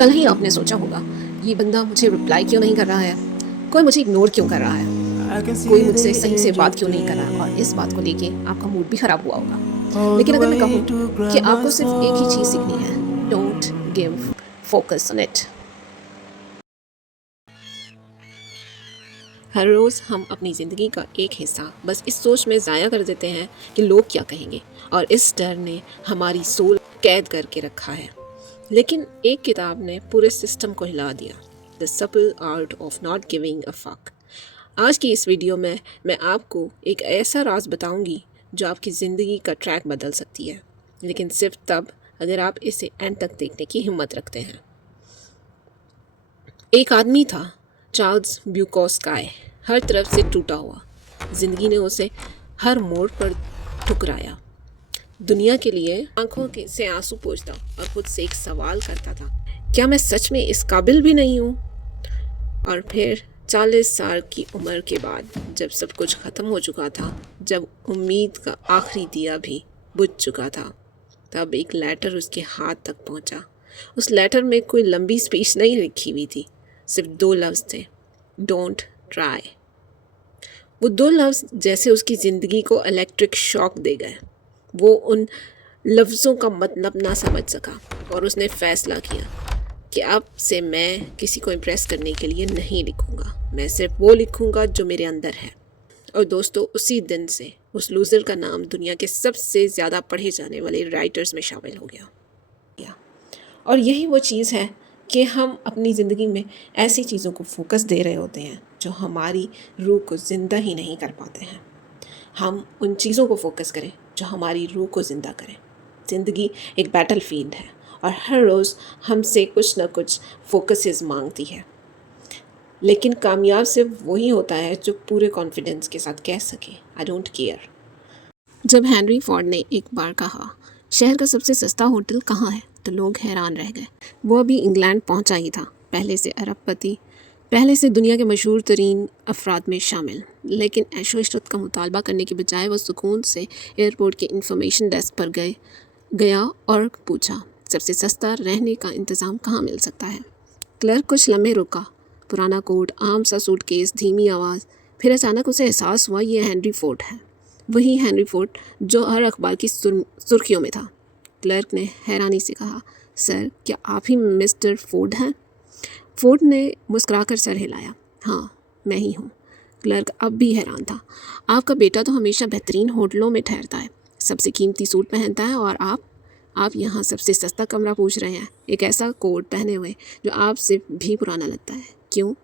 कल ही आपने सोचा होगा, ये बंदा मुझे रिप्लाई क्यों नहीं कर रहा है, कोई मुझे इग्नोर क्यों कर रहा है, कोई मुझसे सही से बात क्यों नहीं कर रहा है, और इस बात को लेके आपका मूड भी ख़राब हुआ होगा। लेकिन अगर मैं कहूँ कि आपको सिर्फ एक ही चीज़ सीखनी है, don't give focus on it. हर रोज़ हम अपनी ज़िंदगी का एक हिस्सा बस इस सोच में ज़ाया कर देते हैं कि लोग क्या कहेंगे, और इस डर ने हमारी सोल कैद करके रखा है। लेकिन एक किताब ने पूरे सिस्टम को हिला दिया, the subtle art of not giving a fuck. आज की इस वीडियो में मैं आपको एक ऐसा राज बताऊंगी जो आपकी ज़िंदगी का ट्रैक बदल सकती है, लेकिन सिर्फ तब अगर आप इसे एंड तक देखने की हिम्मत रखते हैं। एक आदमी था, चार्ल्स ब्यूकोस्काय, हर तरफ से टूटा हुआ। ज़िंदगी ने उसे हर मोड़ पर ठुकराया। दुनिया के लिए आंखों से आंसू पोंछता और खुद से एक सवाल करता था, क्या मैं सच में इस काबिल भी नहीं हूँ? और फिर 40 साल की उम्र के बाद, जब सब कुछ ख़त्म हो चुका था, जब उम्मीद का आखिरी दिया भी बुझ चुका था, तब एक लेटर उसके हाथ तक पहुँचा। उस लेटर में कोई लंबी स्पीच नहीं लिखी हुई थी, सिर्फ 2 लफ्ज़ थे, डोंट ट्राई। वो 2 लफ्ज़ जैसे उसकी ज़िंदगी को इलेक्ट्रिक शॉक दे गए। वो उन लफ्ज़ों का मतलब ना समझ सका और उसने फ़ैसला किया कि अब से मैं किसी को इम्प्रेस करने के लिए नहीं लिखूँगा, मैं सिर्फ वो लिखूँगा जो मेरे अंदर है। और दोस्तों, उसी दिन से उस लूज़र का नाम दुनिया के सबसे ज़्यादा पढ़े जाने वाले राइटर्स में शामिल हो गया। और यही वो चीज़ है कि हम अपनी ज़िंदगी में ऐसी चीज़ों को फोकस दे रहे होते हैं जो हमारी रूह को ज़िंदा ही नहीं कर पाते हैं। हम उन चीज़ों को फोकस करें जो हमारी रूह को ज़िंदा करें। ज़िंदगी एक बैटल फील्ड है और हर रोज़ हमसे कुछ ना कुछ फोकसेस मांगती है, लेकिन कामयाब सिर्फ वही होता है जो पूरे कॉन्फिडेंस के साथ कह सके, आई डोंट केयर। जब हेनरी फोर्ड ने एक बार कहा, शहर का सबसे सस्ता होटल कहाँ है, तो लोग हैरान रह गए। वो अभी इंग्लैंड पहुंचा ही था, पहले से अरबपति, पहले से दुनिया के मशहूर तरीन अफराद में शामिल। लेकिन ऐशो इशरत का मुतालबा करने के बजाय वो सुकून से एयरपोर्ट के इंफॉर्मेशन डेस्क पर गया और पूछा, सबसे सस्ता रहने का इंतज़ाम कहाँ मिल सकता है। क्लर्क कुछ लम्हे रुका, पुराना कोट, आम सा सूटकेस, धीमी आवाज़। फिर अचानक उसे एहसास हुआ, ये हेनरी फोर्ड है, वही हेनरी फोर्ड जो हर अखबार की सुर्खियों में था। क्लर्क ने हैरानी से कहा, सर, क्या आप ही मिस्टर फोर्ड हैं? फोर्ड ने मुस्कुराकर सर हिलाया, हाँ, मैं ही हूँ। क्लर्क अब भी हैरान था। आपका बेटा तो हमेशा बेहतरीन होटलों में ठहरता है, सबसे कीमती सूट पहनता है, और आप यहाँ सबसे सस्ता कमरा पूछ रहे हैं, एक ऐसा कोट पहने हुए जो आपसे भी पुराना लगता है। क्यों?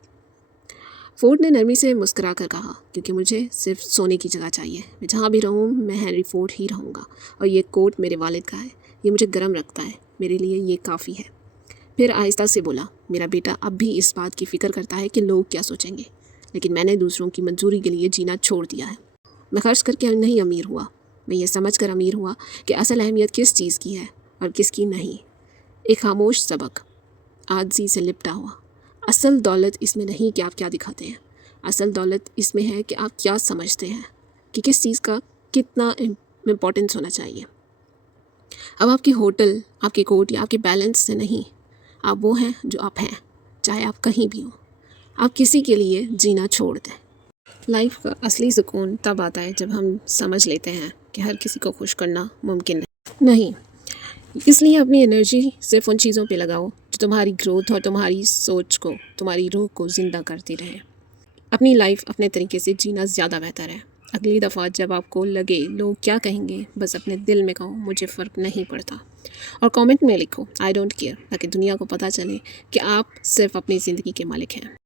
फोर्ड ने नरमी से मुस्कुरा कर कहा, क्योंकि मुझे सिर्फ सोने की जगह चाहिए। मैं जहाँ भी रहूँ, मैं हेनरी फोर्ड ही रहूँगा, और ये कोट मेरे वालिद का है, ये मुझे गर्म रखता है, मेरे लिए ये काफ़ी है। फिर आहिस्ता से बोला, मेरा बेटा अब भी इस बात की फ़िक्र करता है कि लोग क्या सोचेंगे, लेकिन मैंने दूसरों की मंजूरी के लिए जीना छोड़ दिया है। मैं खर्च करके नहीं अमीर हुआ, मैं ये समझ कर अमीर हुआ कि असल अहमियत किस चीज़ की है और किसकी नहीं। एक खामोश सबक, आजिज़ी से लिपटा हुआ। असल दौलत इसमें नहीं कि आप क्या दिखाते हैं, असल दौलत इसमें है कि आप क्या समझते हैं कि किस चीज़ का कितना इम्पोर्टेंस होना चाहिए। अब आपकी होटल, आपके कोट या आपके बैलेंस से नहीं, आप वो हैं जो आप हैं, चाहे आप कहीं भी हो। आप किसी के लिए जीना छोड़ दें। लाइफ का असली सुकून तब आता है जब हम समझ लेते हैं कि हर किसी को खुश करना मुमकिन नहीं। इसलिए अपनी एनर्जी सिर्फ उन चीज़ों पे लगाओ जो तुम्हारी ग्रोथ और तुम्हारी सोच को, तुम्हारी रूह को ज़िंदा करती रहे। अपनी लाइफ अपने तरीके से जीना ज़्यादा बेहतर है। अगली दफ़ा जब आपको लगे लोग क्या कहेंगे, बस अपने दिल में कहो, मुझे फ़र्क नहीं पड़ता, और कमेंट में लिखो, आई डोंट केयर, ताकि दुनिया को पता चले कि आप सिर्फ अपनी ज़िंदगी के मालिक हैं।